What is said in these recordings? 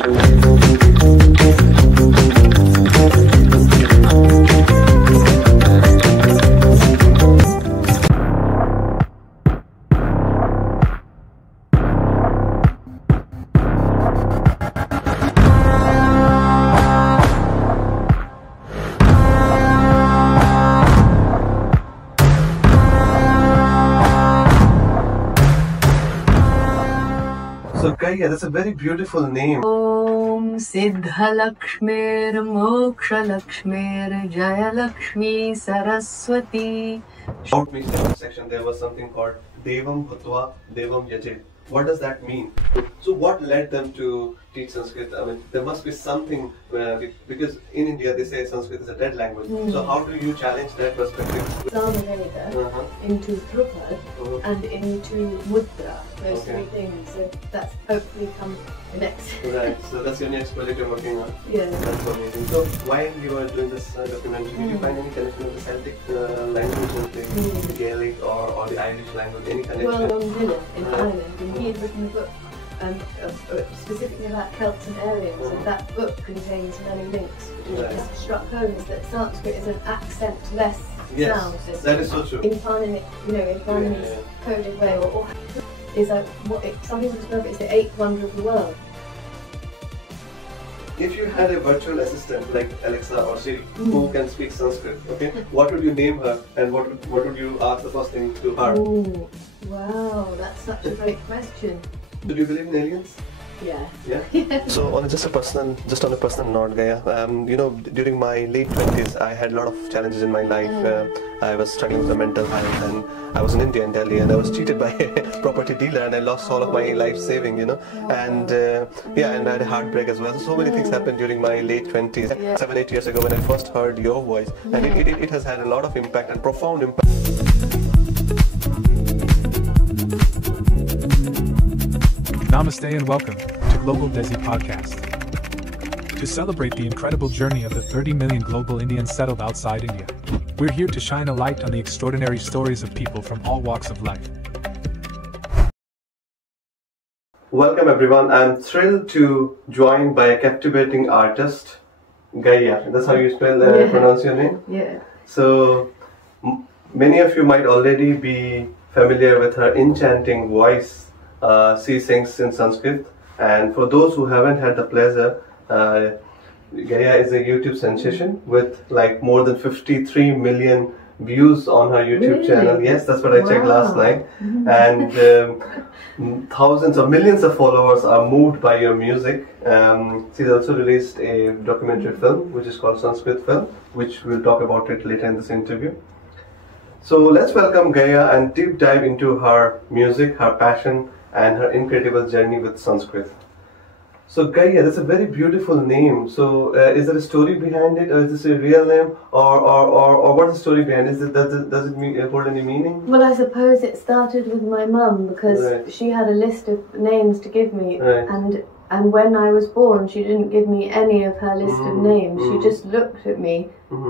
So Gaiea, that's a very beautiful name. Om Siddha Lakshmir Moksha Lakshmir Jaya Lakshmi Saraswati. Short mission section, there was something called Devam Bhutva Devam Yajet. What does that mean? So what led them to teach Sanskrit? I mean, there must be something, because in India they say Sanskrit is a dead language. So how do you challenge that perspective? Samaveda, into Drupad, and into Mudra, those three things. So that's hopefully come next. Right, so that's your next project you're working on. Yeah. That's amazing. So while you were doing this documentary, did you find any connection with the Celtic language, like the Gaelic or the Irish language? Any connection? Well, John Dillon in Ireland, and he had written a book specifically about Celts and Aryans, and that book contains many links, which just struck home is that Sanskrit is an accent-less sound system. That is so true. In Parnani's coded way, or is some people describe it as the eighth wonder of the world. If you had a virtual assistant like Alexa or Siri who can speak Sanskrit, okay, what would you name her, and what would you ask the first thing to her? Ooh, wow, that's such a great question. Do you believe in aliens? Yeah. Yeah. So on a personal note, Gaiea, you know, during my late 20s, I had a lot of challenges in my life. I was struggling with the mental health, and I was in India, in Delhi, and I was cheated by a property dealer, and I lost all of my life saving, you know, and and I had a heartbreak as well. So many things happened during my late 20s. 7-8 years ago when I first heard your voice, and it has had a lot of impact and profound impact. Namaste and welcome to Global Desi Podcast. To celebrate the incredible journey of the 30 million global Indians settled outside India, we're here to shine a light on the extraordinary stories of people from all walks of life. Welcome everyone. I'm thrilled to join by a captivating artist, Gaiea. That's how you pronounce your name? Yeah. So many of you might already be familiar with her enchanting voice. She sings in Sanskrit, and for those who haven't had the pleasure, Gaiea is a YouTube sensation with like more than 53 million views on her YouTube channel. Yes, that's what I checked last night. And thousands or millions of followers are moved by your music. She's also released a documentary film which is called Sanskrit Film, which we'll talk about it later in this interview. So let's welcome Gaiea and deep dive into her music, her passion, and her incredible journey with Sanskrit. So Gaiea, that's a very beautiful name. So is there a story behind it, or is this a real name, or what's the story behind it? Does it hold any meaning? Well, I suppose it started with my mum, because she had a list of names to give me, and when I was born, she didn't give me any of her list of names. She just looked at me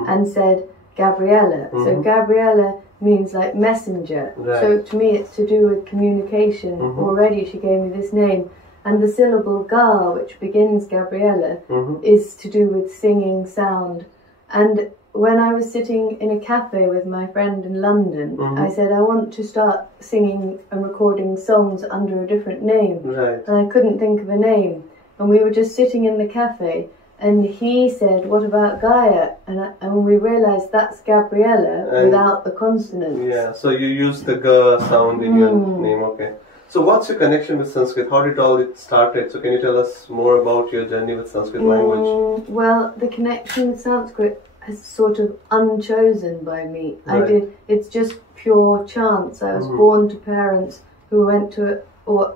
and said Gabriella. So Gabriella means like messenger. So to me it's to do with communication. Already she gave me this name. And the syllable Ga, which begins Gabriella, is to do with singing sound. And when I was sitting in a cafe with my friend in London, I said I want to start singing and recording songs under a different name. And I couldn't think of a name. And we were just sitting in the cafe, and he said, what about Gaiea? And we realised that's Gabriella without the consonants. Yeah, so you use the Ga sound in your name, okay. So what's your connection with Sanskrit? How did all it started? So can you tell us more about your journey with Sanskrit language? Well, the connection with Sanskrit is sort of unchosen by me. It's just pure chance. I was born to parents who went to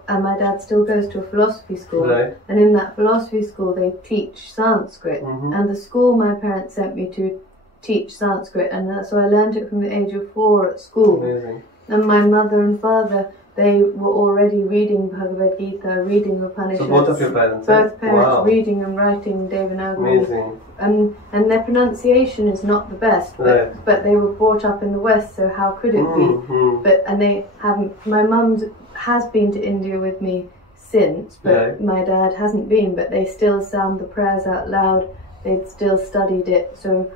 and my dad still goes to a philosophy school, and in that philosophy school they teach Sanskrit, and the school my parents sent me to teach Sanskrit, and so I learned it from the age of 4 at school. And my mother and father, they were already reading Bhagavad Gita, reading Upanishads. So both of your parents? Both parents reading and writing Devanagari. And their pronunciation is not the best, but they were brought up in the West, so how could it be? And they haven't. My mum has been to India with me since, but my dad hasn't been, but they still sound the prayers out loud, they'd still studied it. So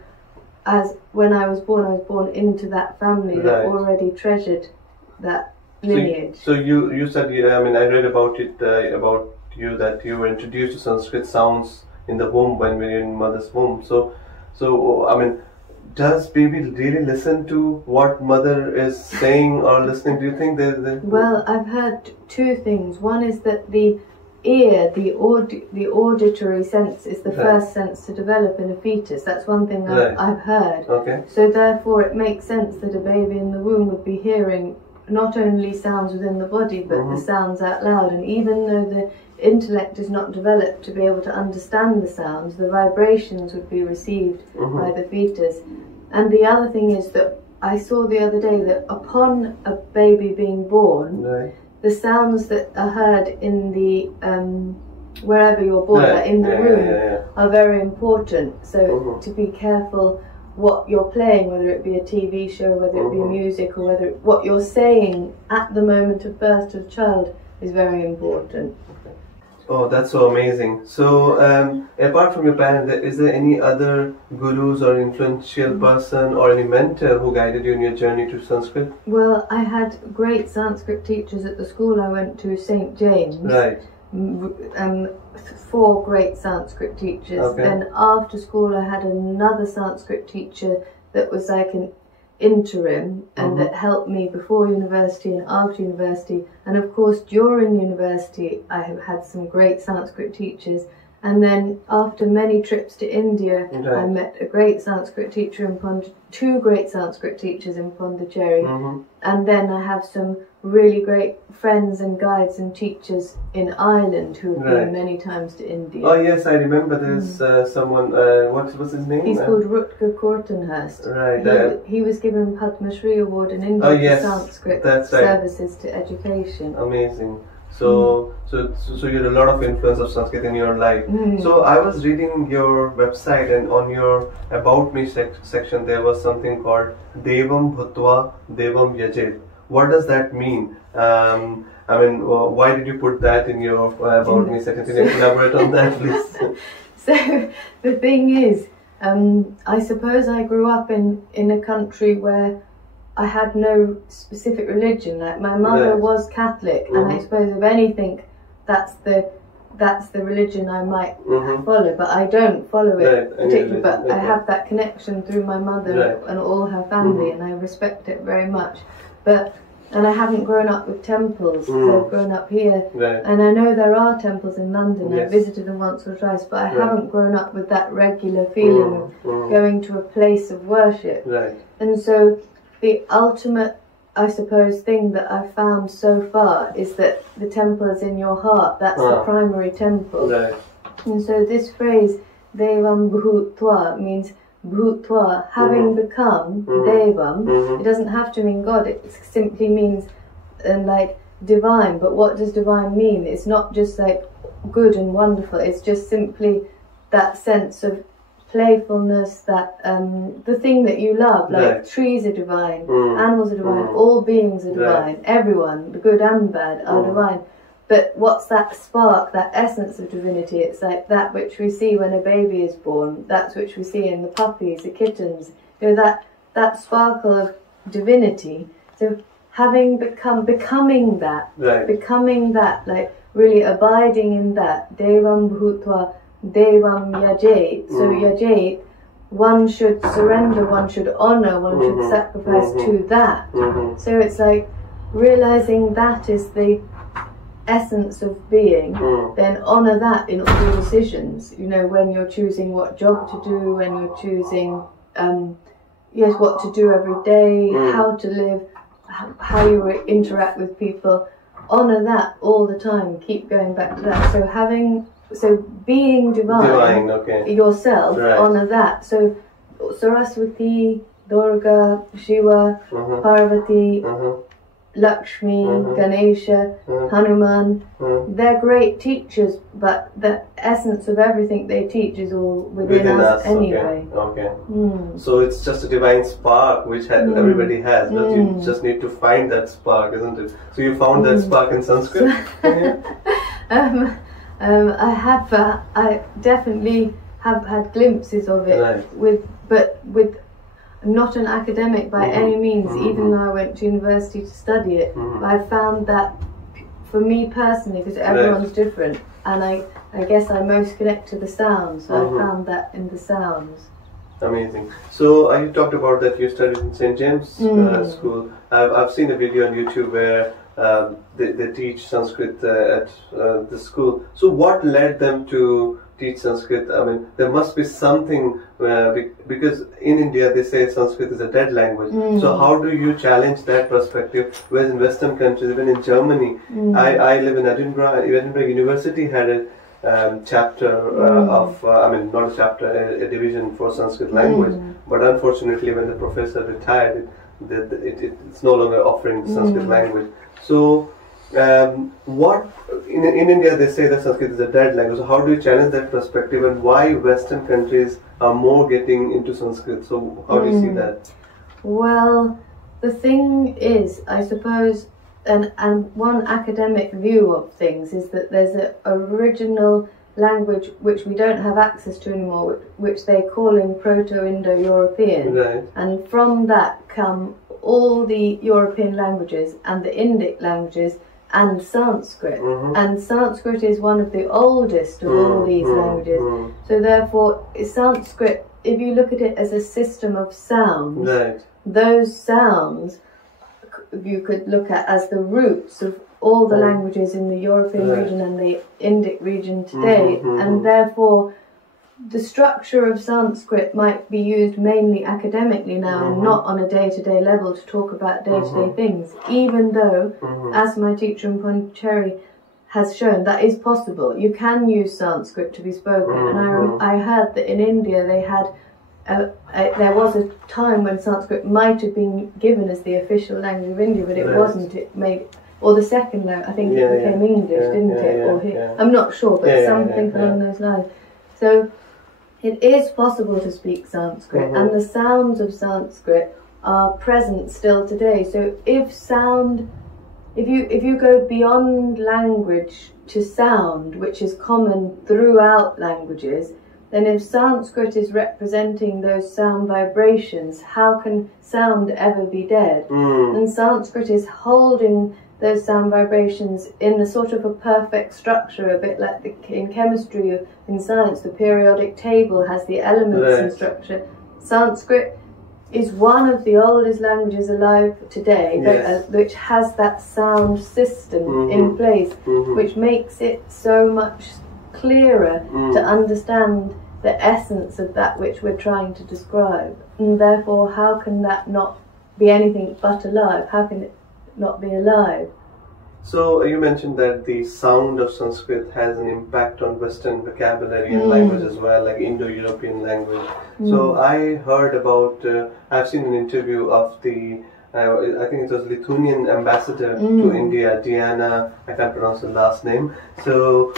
when I was born into that family that already treasured that lineage. So you said, I mean, I read about it, about you, that you were introduced to Sanskrit sounds in the womb when we were in mother's womb. So I mean, does baby really listen to what mother is saying or listening? Do you think Well, I've heard two things. One is that the ear, the auditory sense, is the first sense to develop in a fetus. That's one thing I've heard. Okay. So therefore it makes sense that a baby in the womb would be hearing not only sounds within the body, but the sounds out loud. And even though the intellect is not developed to be able to understand the sounds, the vibrations would be received by the fetus. And the other thing is that I saw the other day that upon a baby being born, the sounds that are heard in the wherever you're born, in the room, are very important. So to be careful what you're playing, whether it be a TV show, whether it be music, or whether what you're saying at the moment of birth to the child is very important. Oh, that's so amazing. So, apart from your parents, is there any other gurus or influential person or any mentor who guided you in your journey to Sanskrit? Well, I had great Sanskrit teachers at the school I went to, St. James. Right. 4 great Sanskrit teachers. Okay. Then after school I had another Sanskrit teacher that was like an interim and that helped me before university and after university, and of course during university I have had some great Sanskrit teachers. And then after many trips to India, I met a great Sanskrit teacher in two great Sanskrit teachers in Pondicherry, and then I have some really great friends and guides and teachers in Ireland who have been many times to India. Oh yes, I remember there's someone, what's his name? He's called Rutger Kortenhurst. Right. He was given Padma Shri Award in India for Sanskrit services to education. Amazing. So you had a lot of influence of Sanskrit in your life. So I was reading your website, and on your About Me section there was something called Devam Bhutva Devam Yajet. What does that mean? I mean, why did you put that in your About Me section? Can you elaborate on that, please? So the thing is, I suppose I grew up in a country where I had no specific religion. Like my mother was Catholic, and I suppose if anything, that's the religion I might follow. But I don't follow it particularly. But I have that connection through my mother and all her family, and I respect it very much. And I haven't grown up with temples. So I've grown up here, and I know there are temples in London. I visited them once or twice, but I haven't grown up with that regular feeling of going to a place of worship. And so the ultimate, I suppose, thing that I've found so far is that the temple is in your heart. That's the primary temple. And so this phrase, Devam Bhutva, means Bhutva, having become Devam. It doesn't have to mean God, it simply means like divine. But what does divine mean? It's not just like good and wonderful, it's just simply that sense of playfulness, that the thing that you love, like trees are divine, animals are divine, all beings are divine, everyone, the good and bad, are divine. But what's that spark, that essence of divinity? It's like that which we see when a baby is born, that's which we see in the puppies, the kittens, you know, that sparkle of divinity. So having becoming that, like really abiding in that, Devam Bhutva Devam Yajet. So Yajet, one should surrender, one should honor, one should sacrifice to that. So it's like realizing that is the essence of being, then honor that in all your decisions. You know, when you're choosing what job to do, when you're choosing what to do every day, how to live, how you interact with people, honor that all the time. Keep going back to that. So being divine yourself, honor that. So Saraswati, Durga, Shiva, Parvati, Lakshmi, Ganesha, Hanuman, they're great teachers, but the essence of everything they teach is all within us anyway. So it's just a divine spark which everybody has, but you just need to find that spark, isn't it? So you found that spark in Sanskrit? I definitely have had glimpses of it, right. but with not an academic by any means, even though I went to university to study it. But I found that for me personally, because everyone's different, and I guess I most connect to the sounds, so I found that in the sounds. Amazing. So you talked about that you studied in St. James School. I've seen a video on YouTube where they teach Sanskrit at the school. So what led them to teach Sanskrit? I mean, there must be something because in India they say Sanskrit is a dead language. So how do you challenge that perspective? Whereas in Western countries, even in Germany, I live in Edinburgh. Edinburgh University had a chapter of, not a chapter, a division for Sanskrit language. But unfortunately, when the professor retired, it's no longer offering the Sanskrit language. So, what in India they say that Sanskrit is a dead language. So how do you challenge that perspective, and why Western countries are more getting into Sanskrit? So how do you see that? Well, the thing is, I suppose, and one academic view of things is that there's an original language which we don't have access to anymore, which they call in Proto-Indo-European, right. And from that come all the European languages and the Indic languages and Sanskrit. And Sanskrit is one of the oldest of all these languages. So therefore, Sanskrit, if you look at it as a system of sounds, right. Those sounds you could look at as the roots of all the languages in the European region and the Indic region today, and therefore the structure of Sanskrit might be used mainly academically now and not on a day-to-day level to talk about day-to-day things, even though, as my teacher in Pondicherry has shown, that is possible. You can use Sanskrit to be spoken, and I heard that in India they had there was a time when Sanskrit might have been given as the official language of India, but it wasn't. It made, or the second language, I think it became English, didn't it? I'm not sure, but something along those lines. So it is possible to speak Sanskrit, and the sounds of Sanskrit are present still today. So if you go beyond language to sound, which is common throughout languages, then if Sanskrit is representing those sound vibrations, how can sound ever be dead? And Sanskrit is holding those sound vibrations in a sort of a perfect structure, a bit like in chemistry, in science, the periodic table has the elements and structure. Sanskrit is one of the oldest languages alive today, which has that sound system in place, which makes it so much clearer to understand the essence of that which we're trying to describe. And therefore, how can that not be anything but alive? How can it not be alive? So you mentioned that the sound of Sanskrit has an impact on Western vocabulary and language as well, like Indo-European language. So I heard about, I've seen an interview of the I think it was Lithuanian ambassador to India, Diana, I can't pronounce the last name. So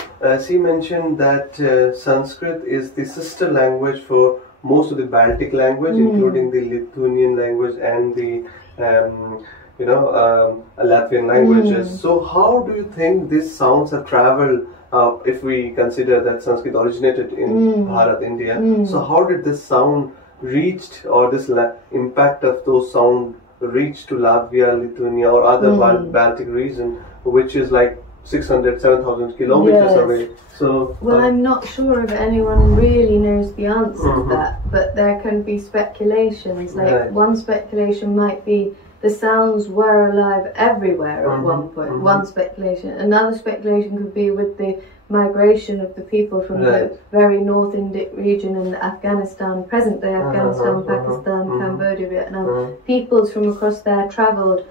she mentioned that Sanskrit is the sister language for most of the Baltic language, including the Lithuanian language and the Latvian languages. So how do you think these sounds have traveled, if we consider that Sanskrit originated in Bharat, India? So how did this sound reached, or this impact of those sound reach to Latvia, Lithuania or other Baltic region, which is like 600, 7,000 kilometers away? So, well, I'm not sure if anyone really knows the answer to that, but there can be speculations. Like one speculation might be the sounds were alive everywhere at one point. One speculation. Another speculation could be with the migration of the people from the very North Indic region in Afghanistan, present-day Afghanistan, Pakistan, Cambodia, Vietnam. Peoples from across there travelled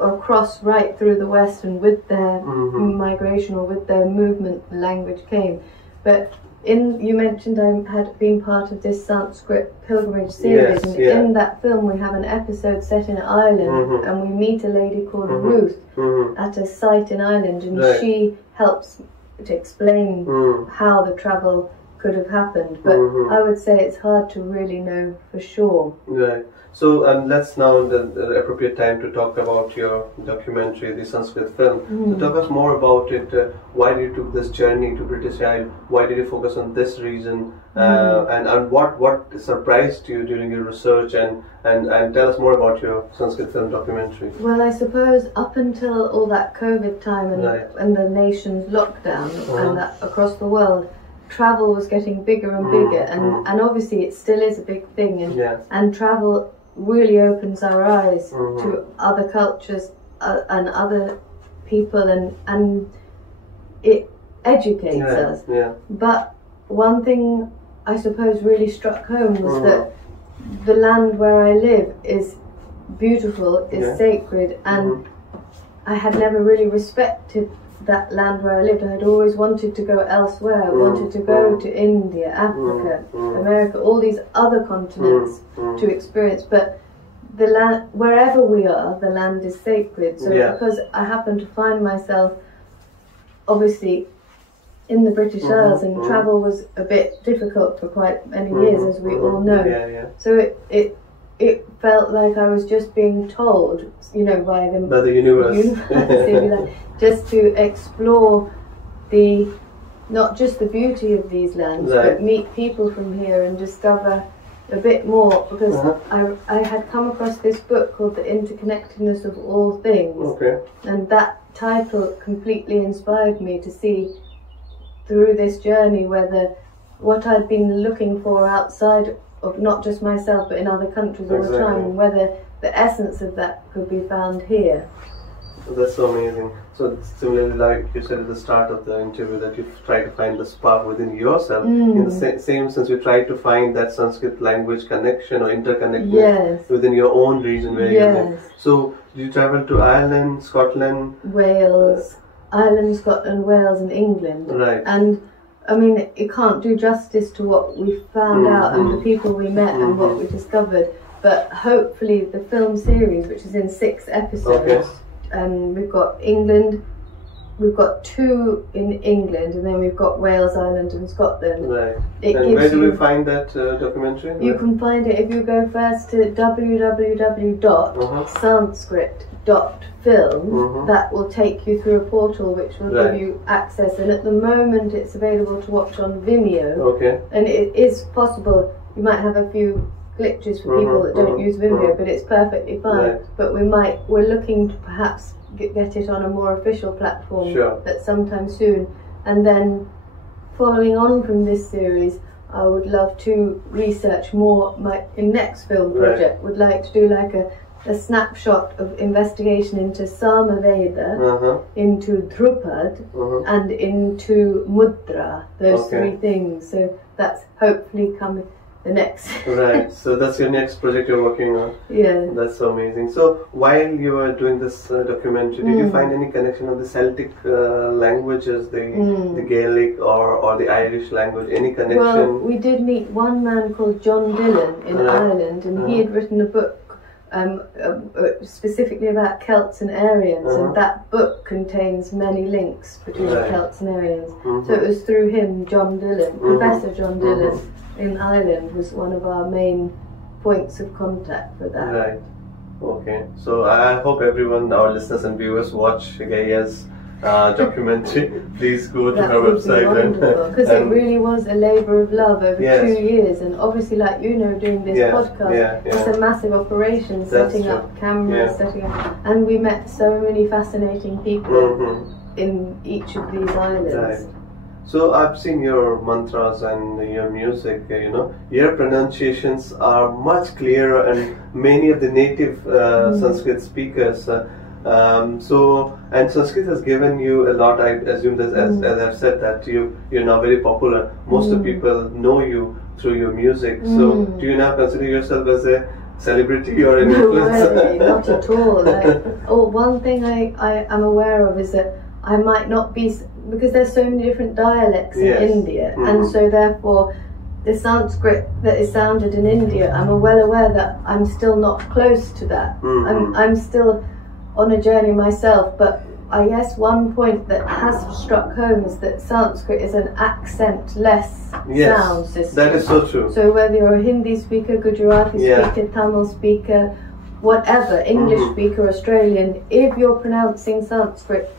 across right through the West, and with their migration or with their movement, the language came. But you mentioned I had been part of this Sanskrit Pilgrimage series, and in that film we have an episode set in Ireland, and we meet a lady called Ruth at a site in Ireland, and she helps to explain how the travel could have happened, but I would say it's hard to really know for sure. Right. So let's now the appropriate time to talk about your documentary, the Sanskrit film. So tell us more about it. Why did you took this journey to British Isles? Why did you focus on this region? And what surprised you during your research? And tell us more about your Sanskrit film documentary. Well, I suppose up until all that COVID time and the nation's lockdown and that across the world, travel was getting bigger and bigger, and obviously it still is a big thing, and travel really opens our eyes to other cultures and other people, and it educates us. But one thing I suppose really struck home was that the land where I live is beautiful, is sacred, and I had never really respected that land where I lived. I had always wanted to go elsewhere. I wanted to go to India, Africa, America, all these other continents to experience. But the land, wherever we are, the land is sacred. So because I happened to find myself, obviously, in the British Isles, and travel was a bit difficult for quite many years, as we all know. So it felt like I was just being told, by the universe, just to explore not just the beauty of these lands, but meet people from here and discover a bit more, because I had come across this book called The Interconnectedness of All Things, and that title completely inspired me to see through this journey whether what I'd been looking for outside of not just myself but in other countries all the time, and whether the essence of that could be found here. That's so amazing. So similarly, like you said at the start of the interview, that you try to find the spark within yourself. In the same sense, you try to find that Sanskrit language connection or interconnectedness within your own region where you live. So you travel to Ireland, Scotland, Wales, Ireland, Scotland, Wales, and England. And I mean, it can't do justice to what we found out and the people we met and what we discovered. But hopefully, the film series, which is in 6 episodes. And we've got England, we've got 2 in England, and then we've got Wales, Ireland and Scotland. And where do we find that documentary? You can find it if you go first to www.sanskrit.film. That will take you through a portal which will give you access, and at the moment it's available to watch on Vimeo. And it is possible, you might have a few glitches for people that don't use Vimeo, but it's perfectly fine. But we're looking to perhaps get it on a more official platform at sometime soon. And then following on from this series, I would love to research more. My next film project would like to do like a snapshot of investigation into Samaveda, into Drupad, and into Mudra, those 3 things. So that's hopefully coming the next. So that's your next project you're working on. That's so amazing. So while you were doing this documentary, did you find any connection of the Celtic languages, the Gaelic or the Irish language, any connection? Well, we did meet one man called John Dillon in Ireland, and he had written a book specifically about Celts and Aryans, and that book contains many links between Celts and Aryans. So it was through him, John Dillon, Professor John Dillon in Ireland was one of our main points of contact for that. So I hope everyone, our listeners and viewers, watch Gaia's documentary. Please go to her website. Because it really was a labour of love over 2 years, and obviously, like doing this podcast, it's a massive operation, setting up cameras, and we met so many fascinating people in each of these islands. So I've seen your mantras and your music, your pronunciations are much clearer, and many of the native Sanskrit speakers. And Sanskrit has given you a lot. I assume that, as I've said, that you're now very popular. Most of people know you through your music. So do you now consider yourself as a celebrity or an influencer? No, really, not at all. One thing I am aware of is that I might not be, because there's so many different dialects in India, and so therefore the Sanskrit that is sounded in India, I'm well aware that I'm still not close to that. I'm still on a journey myself, but I guess one point that has struck home is that Sanskrit is an accent-less sound system. That is so true. So whether you're a Hindi speaker, Gujarati speaker, Tamil speaker, whatever, English speaker, Australian, if you're pronouncing Sanskrit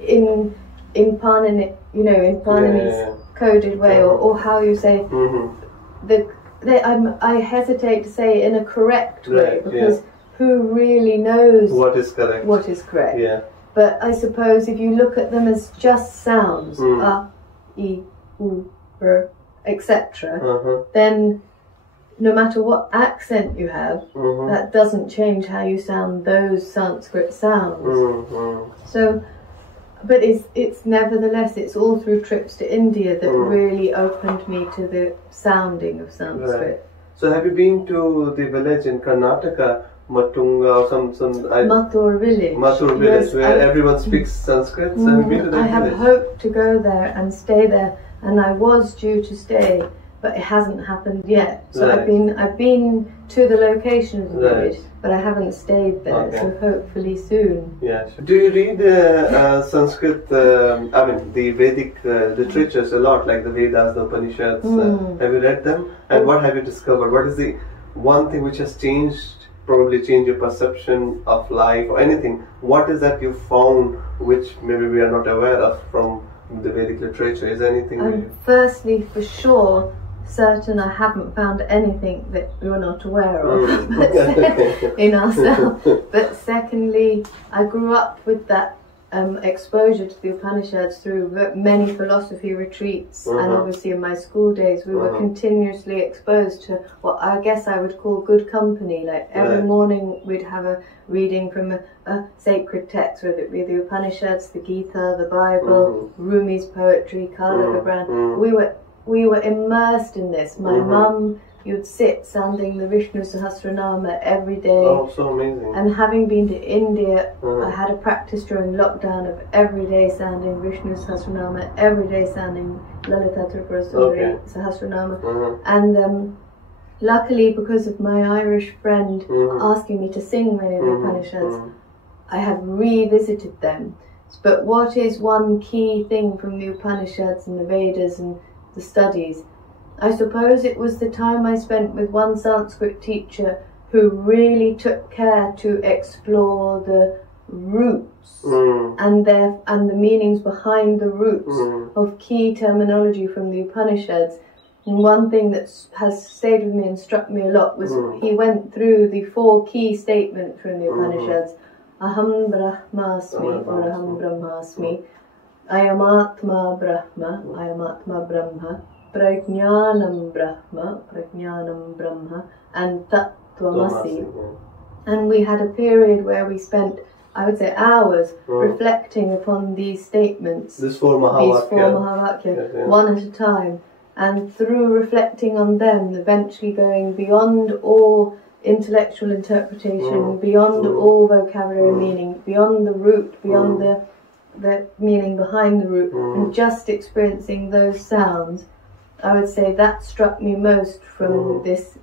in Panini, in Panini's coded way, or how you say, I hesitate to say it in a correct way, because who really knows what is correct? What is correct? Yeah. But I suppose if you look at them as just sounds, a, I, u, r, etc., then no matter what accent you have, that doesn't change how you sound those Sanskrit sounds. So, but it's nevertheless, it's all through trips to India that really opened me to the sounding of Sanskrit. Right. So have you been to the village in Karnataka, Matunga, or some Mathur village. Mathur village, where everyone speaks Sanskrit? So have you been to that I have hoped to go there and stay there, and I was due to stay, but it hasn't happened yet. So I've been to the location of the village, but I haven't stayed there. So hopefully soon. Yes. Do you read Sanskrit? The Vedic literatures a lot, like the Vedas, the Upanishads. Have you read them? And what have you discovered? What is the one thing which has probably changed your perception of life or anything? What is that you found which maybe we are not aware of from the Vedic literature? Is there anything? Firstly, for sure, certain I haven't found anything that you're not aware of in ourselves. But secondly, I grew up with that exposure to the Upanishads through many philosophy retreats, and obviously in my school days we were continuously exposed to what I guess I would call good company. Like every morning we'd have a reading from a sacred text, whether it be the Upanishads, the Gita, the Bible, Rumi's poetry, Kala Gibran. We were immersed in this. My mum, you'd sit sounding the Vishnu Sahasranama every day. Oh, so amazing. And having been to India, I had a practice during lockdown of every day sounding Vishnu Sahasranama, every day sounding Lalita Tripura Sundari Sahasranama. And luckily, because of my Irish friend asking me to sing many of the Upanishads, I have revisited them. But what is one key thing from the Upanishads and the Vedas and the studies? I suppose it was the time I spent with one Sanskrit teacher who really took care to explore the roots and the meanings behind the roots of key terminology from the Upanishads. And one thing that has stayed with me and struck me a lot was he went through the 4 key statements from the Upanishads. Aham Brahmasmi or Aham Brahmasmi. Ayamatma Brahma, Ayamatma Brahma. Prajnanam Brahma, and Tattvamasi. And we had a period where we spent, I would say, hours reflecting upon these statements. These 4 Mahavakya. One at a time. And through reflecting on them, eventually going beyond all intellectual interpretation, beyond all vocabulary meaning, beyond the root, beyond the meaning behind the root, and just experiencing those sounds. I would say that struck me most from this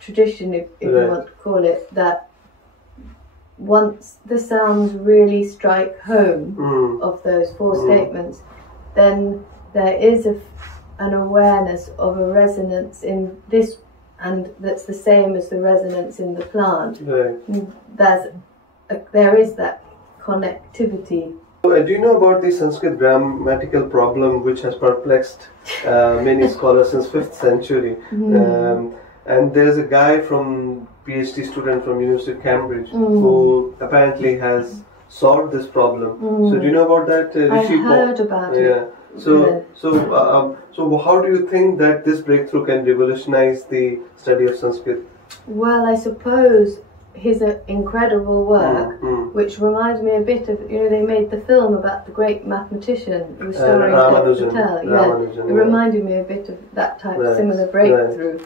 tradition, if you want to call it, that once the sounds really strike home of those 4 statements, then there is an awareness of a resonance in this, and that's the same as the resonance in the plant. There is that connectivity. Do you know about the Sanskrit grammatical problem which has perplexed many scholars since 5th century? And there's a guy PhD student from University of Cambridge who apparently has solved this problem. So do you know about that? Rishi I heard about it. So how do you think that this breakthrough can revolutionize the study of Sanskrit? Well, I suppose his incredible work, which reminds me a bit of, they made the film about the great mathematician who was starring Patel. It reminded me a bit of that type of similar breakthrough.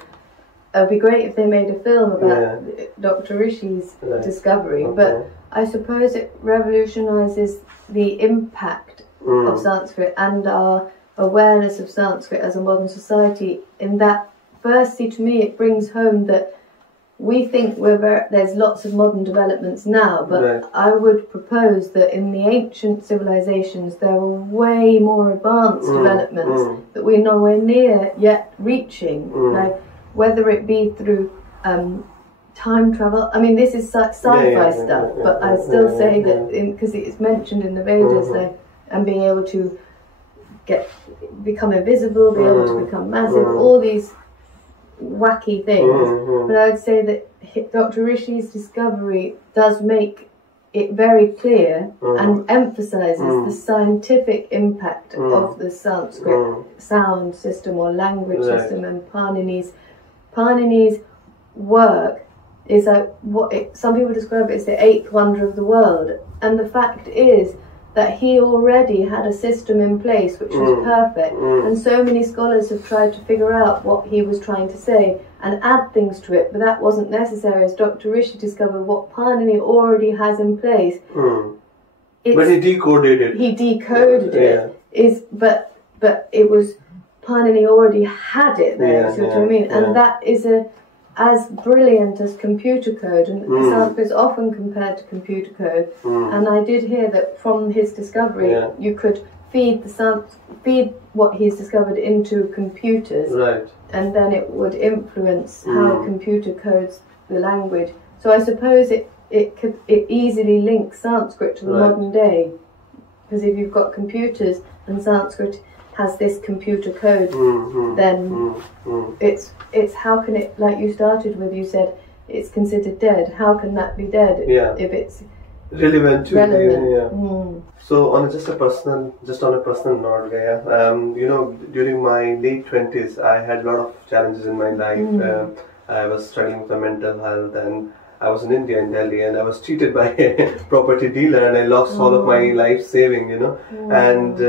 It would be great if they made a film about Dr. Rishi's discovery, but I suppose it revolutionises the impact of Sanskrit and our awareness of Sanskrit as a modern society, in that, firstly, to me, it brings home that we think there's lots of modern developments now, but I would propose that in the ancient civilizations there were way more advanced developments that we're nowhere near yet reaching. Like whether it be through time travel. I mean, this is sci-fi stuff, but I still say that because it's mentioned in the Vedas, like, and being able to become invisible, be able to become massive, all these wacky things. But I would say that Dr. Rishi's discovery does make it very clear and emphasizes the scientific impact of the Sanskrit sound system or language system, and Panini's work is like some people describe it as the eighth wonder of the world, and the fact is that he already had a system in place which was perfect, and so many scholars have tried to figure out what he was trying to say and add things to it, but that wasn't necessary, as Dr. Rishi discovered what Panini already has in place. But he decoded it. He decoded it. But it was Panini already had it there. See what I mean? And that is as brilliant as computer code, and Sanskrit is often compared to computer code. And I did hear that from his discovery, you could feed what he's discovered into computers, and then it would influence how a computer codes the language. So I suppose it easily links Sanskrit to the modern day, because if you've got computers and Sanskrit has this computer code, then it's how can it, like you started with, you said it's considered dead. How can that be dead if it's relevant to So on just on a personal note, Gaiea, you know, during my late 20s, I had a lot of challenges in my life. I was struggling with my mental health, and I was in India, in Delhi, and I was cheated by a property dealer, and I lost all of my life saving, you know, and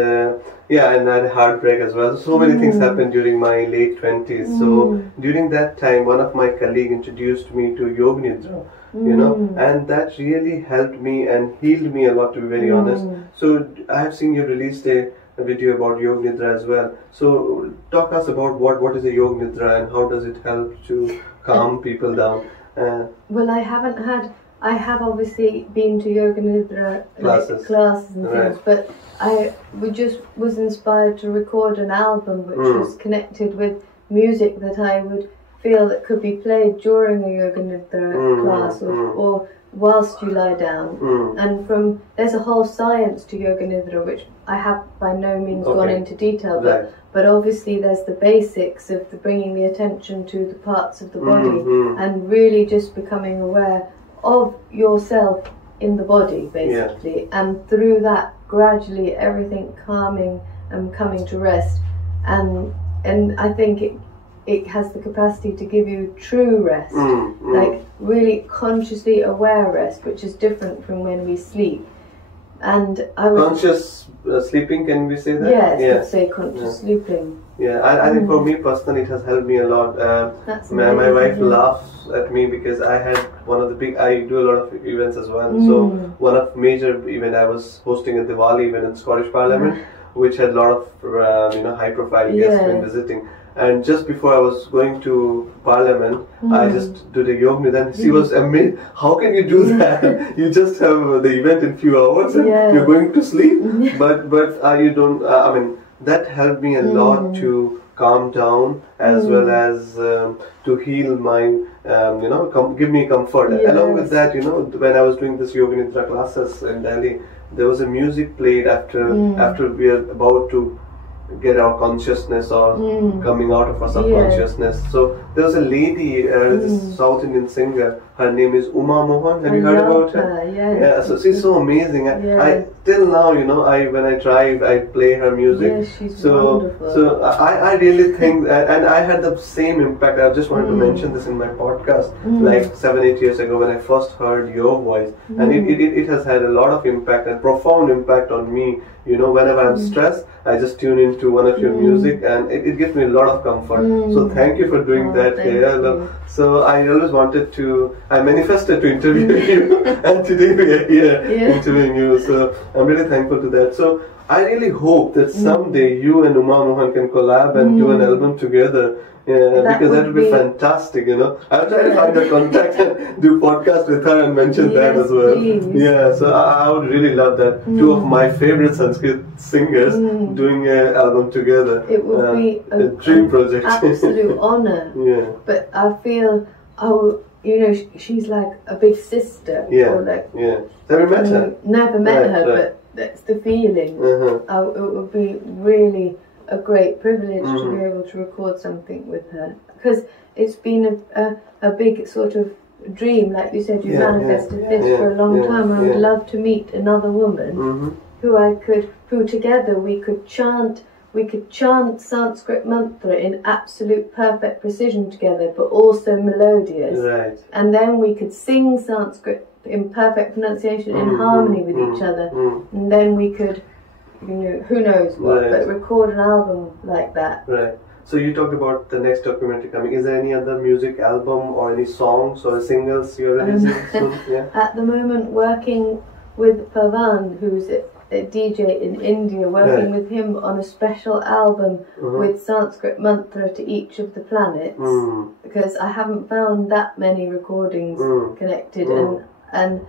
and I had a heartbreak as well. So many things happened during my late 20s. So during that time, one of my colleagues introduced me to Yoga Nidra, you know, and that really helped me and healed me a lot, to be very honest. So I have seen you released a video about Yoga Nidra as well. So talk us about what is a Yoga Nidra and how does it help to calm people down? Well, I have obviously been to Yoga Nidra classes and things, but I was inspired to record an album which was connected with music that I would feel that could be played during a Yoga Nidra class or whilst you lie down. And there's a whole science to Yoga Nidra which I have by no means gone into detail, but obviously there's the basics of bringing the attention to the parts of the body and really just becoming aware of yourself in the body, basically, and through that gradually everything calming and coming to rest, and I think it has the capacity to give you true rest, like really consciously aware rest, which is different from when we sleep. And conscious sleeping, can we say that? Yes, let's say conscious sleeping. I think for me personally it has helped me a lot. My wife laughs at me because I had I do a lot of events as well. So one of major event I was hosting a Diwali event in Scottish Parliament, which had a lot of high profile guests been visiting. And just before I was going to Parliament, I just did a yoga nidra, and she was amazed. How can you do that? You just have the event in few hours and you're going to sleep. But you don't. I mean, that helped me a lot to calm down as well as to heal my, give me comfort. Along with that, when I was doing this yoga nidra classes in Delhi, there was a music played after we are about to get our consciousness or coming out of our subconsciousness. So there was a lady, this South Indian singer, her name is Uma Mohan. Have you heard about her? So she's so amazing. I till now, when I drive, I play her music. She's wonderful. So I really think that, and I had the same impact. I just wanted to mention this in my podcast, like 7-8 years ago when I first heard your voice, and it has had a lot of impact and profound impact on me. Whenever I'm stressed, I just tune into one of your music, and it gives me a lot of comfort. So thank you for doing that. So I always wanted I manifested to interview you, and today we are here interviewing you. So I'm really thankful to that. So I really hope that someday you and Uma Mohan can collab and do an album together. Because that would be fantastic, you know. I'll try to find her contact and do podcast with her and mention that as well. Please. Yeah, so I would really love that. Two of my favorite Sanskrit singers doing an album together. It would be a dream project. Absolute honor. Yeah. But I feel, you know, she's like a big sister. Yeah. Or like, yeah. Have you met her? Never met her, but that's the feeling. It would be really a great privilege to be able to record something with her, because it's been a big sort of dream, like you said, you manifested this for a long time. I would love to meet another woman who together we could chant Sanskrit mantra in absolute perfect precision together, but also melodious. Right. And then we could sing Sanskrit in perfect pronunciation, in harmony with each other, and then we could, you know, who knows what, but record an album like that. Right. So you talked about the next documentary coming. Is there any other music album or any songs or singles you're releasing soon? Yeah. At the moment, working with Pavan, who's a DJ in India, working with him on a special album with Sanskrit mantra to each of the planets, because I haven't found that many recordings connected, and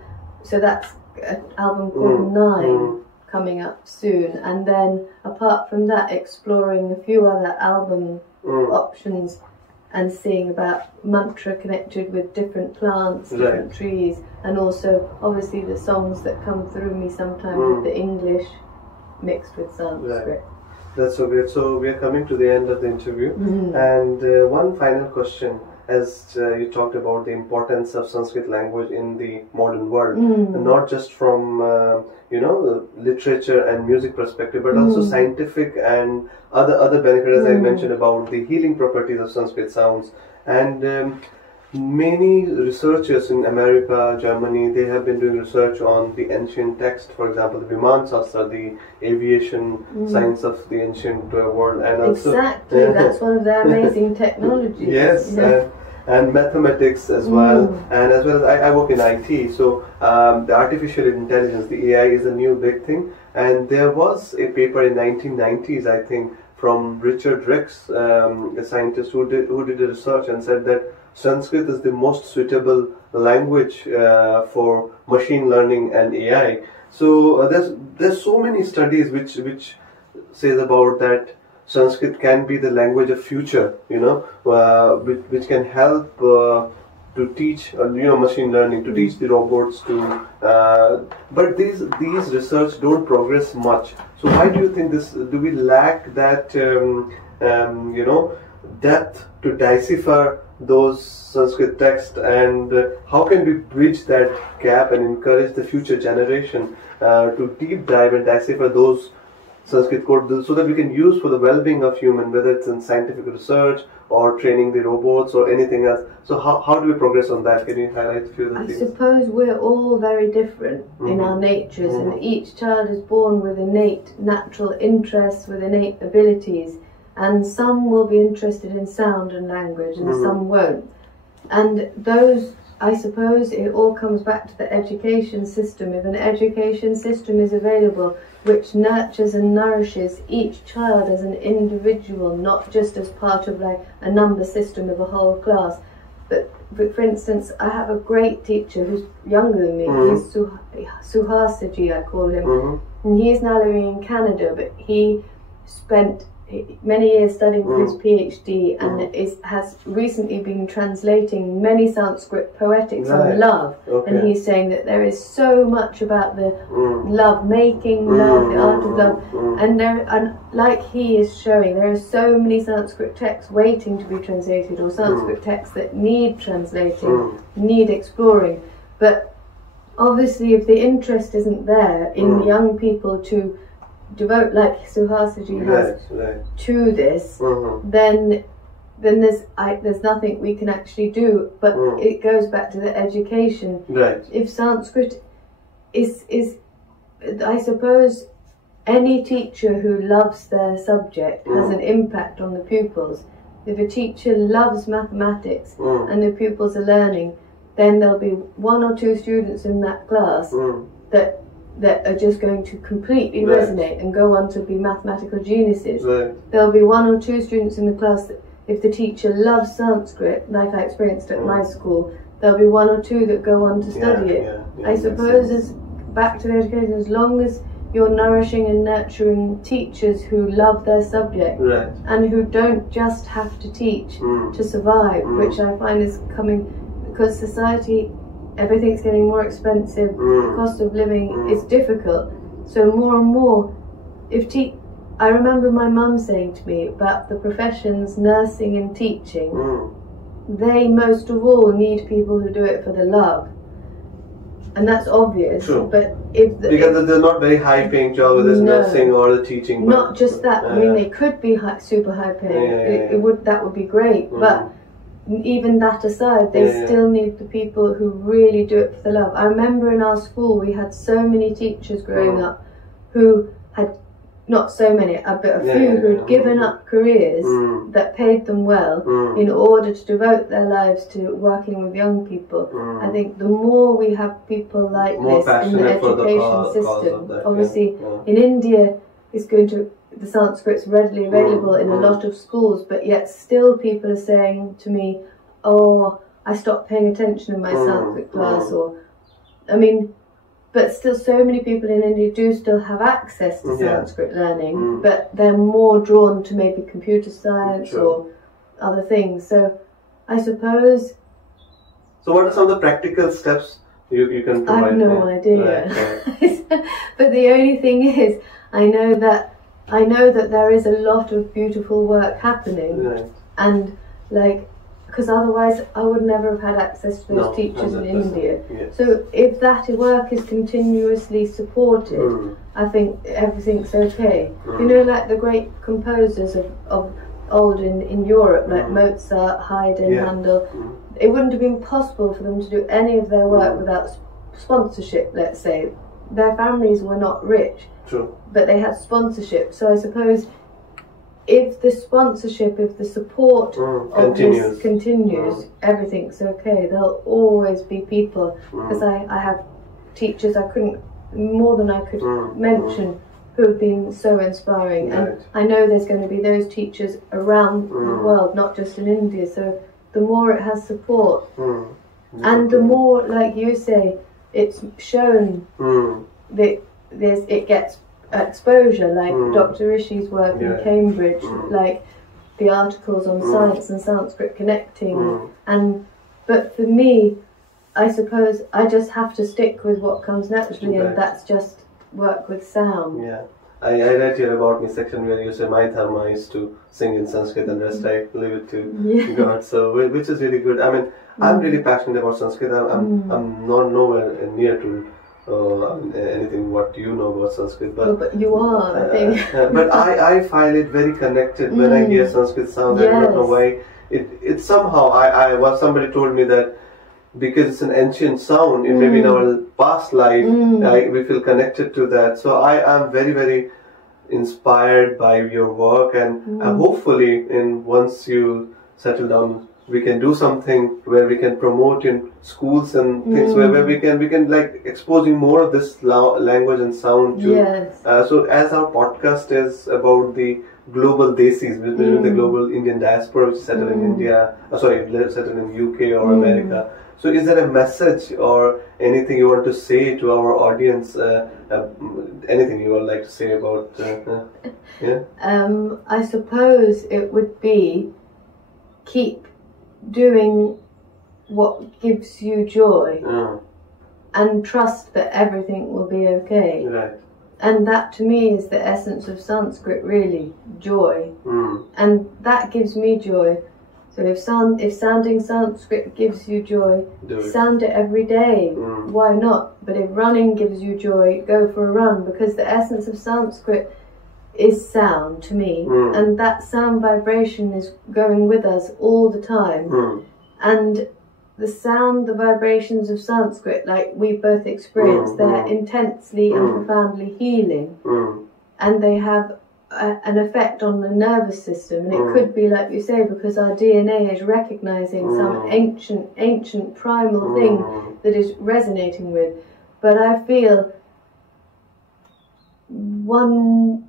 so that's an album called 9. Coming up soon, and then apart from that, exploring a few other album options and seeing about mantra connected with different plants, different trees, and also obviously the songs that come through me sometimes with the English mixed with Sanskrit. Right. That's so great. So we are coming to the end of the interview, and one final question. As you talked about the importance of Sanskrit language in the modern world, and not just from you know, literature and music perspective, but also scientific and other benefits, as I mentioned about the healing properties of Sanskrit sounds. And many researchers in America, Germany, they have been doing research on the ancient text, for example, the Viman Shastra, the aviation science of the ancient world. And also, exactly, that's one of their amazing technologies. Yes, and mathematics as well. And as well as I work in IT, so the artificial intelligence, the AI, is a new big thing. And there was a paper in 1990s, I think, from Richard Rix, a scientist who did the research and said that Sanskrit is the most suitable language for machine learning and AI. So there's so many studies which says about that Sanskrit can be the language of future, you know, which can help to teach, you know, machine learning, to teach the robots to. But these research don't progress much. So why do you think this? Do we lack that, you know, depth to decipher those Sanskrit texts, and how can we bridge that gap and encourage the future generation to deep dive and decipher those Sanskrit code so that we can use for the well-being of human, whether it's in scientific research or training the robots or anything else. So how do we progress on that? Can you highlight a few of the things? I suppose we're all very different in our natures, and each child is born with innate natural interests, with innate abilities, and some will be interested in sound and language and some won't. And those, I suppose it all comes back to the education system. If an education system is available which nurtures and nourishes each child as an individual, not just as part of like a number system of a whole class. But for instance, I have a great teacher who's younger than me. He's Suhasaji, I call him. And he's now living in Canada, but he spent many years studying for his PhD and has recently been translating many Sanskrit poetics on love. And he's saying that there is so much about the love making, love, the art of love, and like he is showing, there are so many Sanskrit texts waiting to be translated, or Sanskrit texts that need translating, need exploring. But obviously if the interest isn't there in the young people to devote, like Suhasaji has, to this, then there's nothing we can actually do. But it goes back to the education. If Sanskrit is, I suppose, any teacher who loves their subject has an impact on the pupils. If a teacher loves mathematics and the pupils are learning, then there'll be 1 or 2 students in that class that that are just going to completely resonate and go on to be mathematical geniuses. Right. There'll be 1 or 2 students in the class that, if the teacher loves Sanskrit, like I experienced at my school, there'll be 1 or 2 that go on to study it. I suppose as back to the education, as long as you're nourishing and nurturing teachers who love their subject and who don't just have to teach to survive, which I find is coming because society, everything's getting more expensive, cost of living is difficult, so more and more, I remember my mum saying to me about the professions nursing and teaching, they most of all need people who do it for the love. And that's obvious, but because they're not very high paying job, whether it's nursing or the teaching. Not just that. I mean, they could be super high paying. That would be great. But even that aside, they still need the people who really do it for the love. I remember in our school we had so many teachers growing up who had, not so many, but a few who had given up careers that paid them well in order to devote their lives to working with young people. I think the more we have people like this in the education system, obviously in India the Sanskrit's readily available in a lot of schools, but yet still people are saying to me, oh, I stopped paying attention in my Sanskrit class, or, I mean, but still so many people in India do still have access to Sanskrit learning, but they're more drawn to maybe computer science or other things. So I suppose... So what are some of the practical steps you can provide? I have no idea. Right. But the only thing is, I know that there is a lot of beautiful work happening, and because otherwise I would never have had access to those teachers in India. So if that work is continuously supported, I think everything's okay. You know, like the great composers of old in Europe, like Mozart, Haydn, Handel, it wouldn't have been possible for them to do any of their work without sponsorship, let's say. Their families were not rich, but they had sponsorship. So I suppose if the sponsorship, if the support of this continues, everything's okay. There'll always be people, because I have teachers I couldn't, more than I could mention, who have been so inspiring. And I know there's going to be those teachers around the world, not just in India. So the more it has support, and the more, like you say, it's shown that it gets exposure, like Dr. Rishi's work in Cambridge, like the articles on science and Sanskrit connecting, but for me, I suppose I just have to stick with what comes naturally, and that's just work with sound. I read your About Me section where you say my dharma is to sing in Sanskrit and rest I leave it to God. So which is really good. I mean, I'm really passionate about Sanskrit. I'm not nowhere near to anything what you know about Sanskrit, but you are, I think. But I find it very connected when I hear Sanskrit sound. I don't know why. It somehow somebody told me that because it's an ancient sound, maybe in our past life, we feel connected to that. So I am very, very inspired by your work, and hopefully, once you settle down, we can do something where we can promote in schools and things where we can like exposing more of this language and sound to. So as our podcast is about the global desis, which means the global Indian diaspora which is settled in India, settled in UK or America. So is there a message or anything you want to say to our audience? Anything you would like to say about? I suppose it would be keep doing what gives you joy and trust that everything will be okay. And that to me is the essence of Sanskrit, really, joy. And that gives me joy. So if sounding Sanskrit gives you joy, sound it every day. Why not? But if running gives you joy, go for a run, because the essence of Sanskrit is sound to me, and that sound vibration is going with us all the time. And the sound, the vibrations of Sanskrit, like we both experience, they're intensely and profoundly healing, and they have an effect on the nervous system. And it could be, like you say, because our DNA is recognizing some ancient primal thing that is resonating with. But I feel one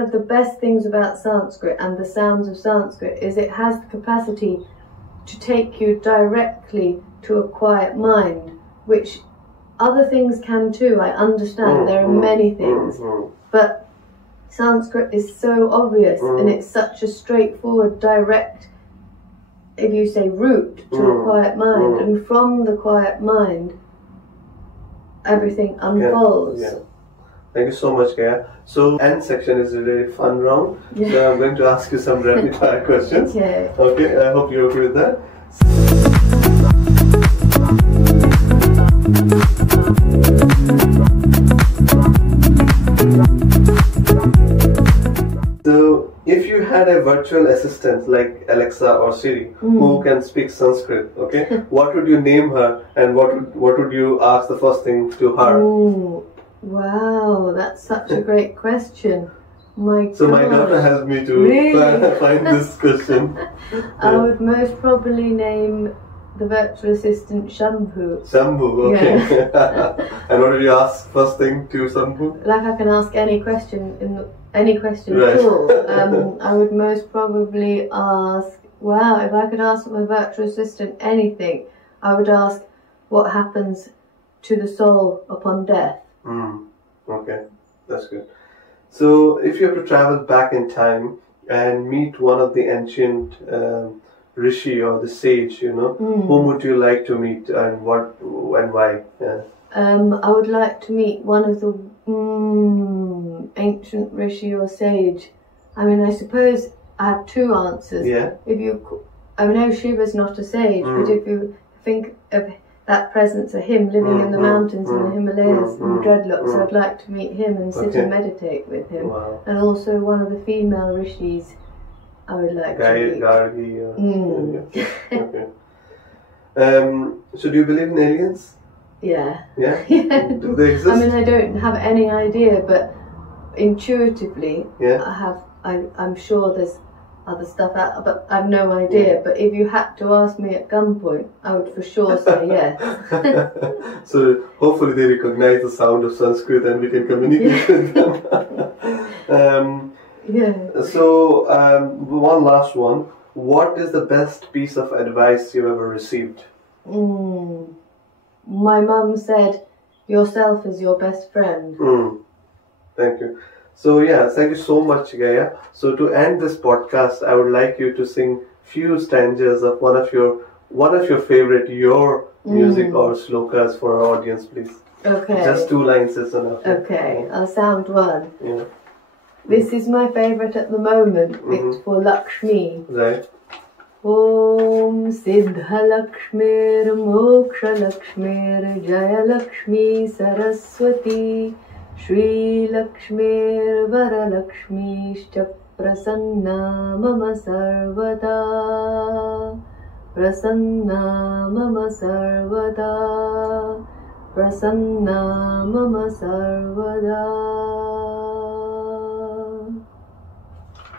of the best things about Sanskrit and the sounds of Sanskrit is it has the capacity to take you directly to a quiet mind, which other things can too. I understand there are many things, but Sanskrit is so obvious and it's such a straightforward, direct, if you say, route to a quiet mind, and from the quiet mind everything unfolds. Yeah. Thank you so much, Gaiea. So, end section is a really fun round. So I'm going to ask you some rapid fire questions. Okay, I hope you agree with that. So, if you had a virtual assistant like Alexa or Siri who can speak Sanskrit, okay, what would you name her, and what would you ask the first thing to her? Ooh, wow, that's such a great question. So my daughter helped me to find this question. I would most probably name the virtual assistant Shambhu. Shambhu, okay. Yeah. And what did you ask first thing to Shambhu? Like I can ask any question at all. I would most probably ask, wow, if I could ask my virtual assistant anything, I would ask what happens to the soul upon death. Okay, that's good. So, if you have to travel back in time and meet one of the ancient Rishi or the sage, whom would you like to meet, and what and why? Yeah. I would like to meet one of the ancient Rishi or sage. I mean, I suppose I have two answers. Yeah. I know Shiva's not a sage, but if you think of that presence of him living in the mountains in the Himalayas in dreadlocks, I'd like to meet him and sit and meditate with him. Wow. And also one of the female rishis I would like to meet. Gaiea. Okay. So do you believe in aliens? Yeah. Yeah? Do they exist? I mean, I don't have any idea, but intuitively, I'm sure there's other stuff out, but I've no idea. But if you had to ask me at gunpoint, I would for sure say yes. So hopefully they recognize the sound of Sanskrit and we can communicate with them. So one last one. What is the best piece of advice you ever received? My mum said, yourself is your best friend. Thank you. So thank you so much, Gaiea. So to end this podcast, I would like you to sing few stanzas of one of your favorite music or slokas for our audience, please. Okay. Just 2 lines is enough. Okay, I'll sound one. Yeah. This is my favorite at the moment. It's for Lakshmi. Right. Om Siddha Lakshmir Moksha Lakshmir Jaya Lakshmi Saraswati Shri Lakshmir Vara Lakshmishcha Prasanna Mama Sarvada Prasanna Mama Sarvada Prasanna Mama Sarvada.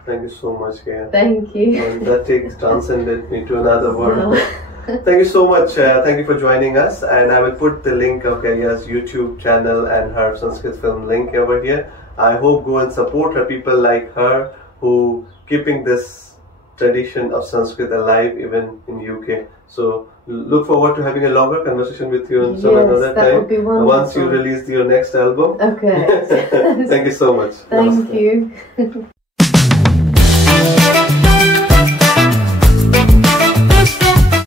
Thank you so much, Gaiea. Thank you. And that transcended me to another world. Thank you so much. Thank you for joining us. And I will put the link of Gaiea's YouTube channel and her Sanskrit film link over here. I hope go and support her, people like her who keeping this tradition of Sanskrit alive even in UK. So look forward to having a longer conversation with you on some another time. Would be wonderful. Once you release your next album. Okay. Thank you so much. Thank Namaste. you.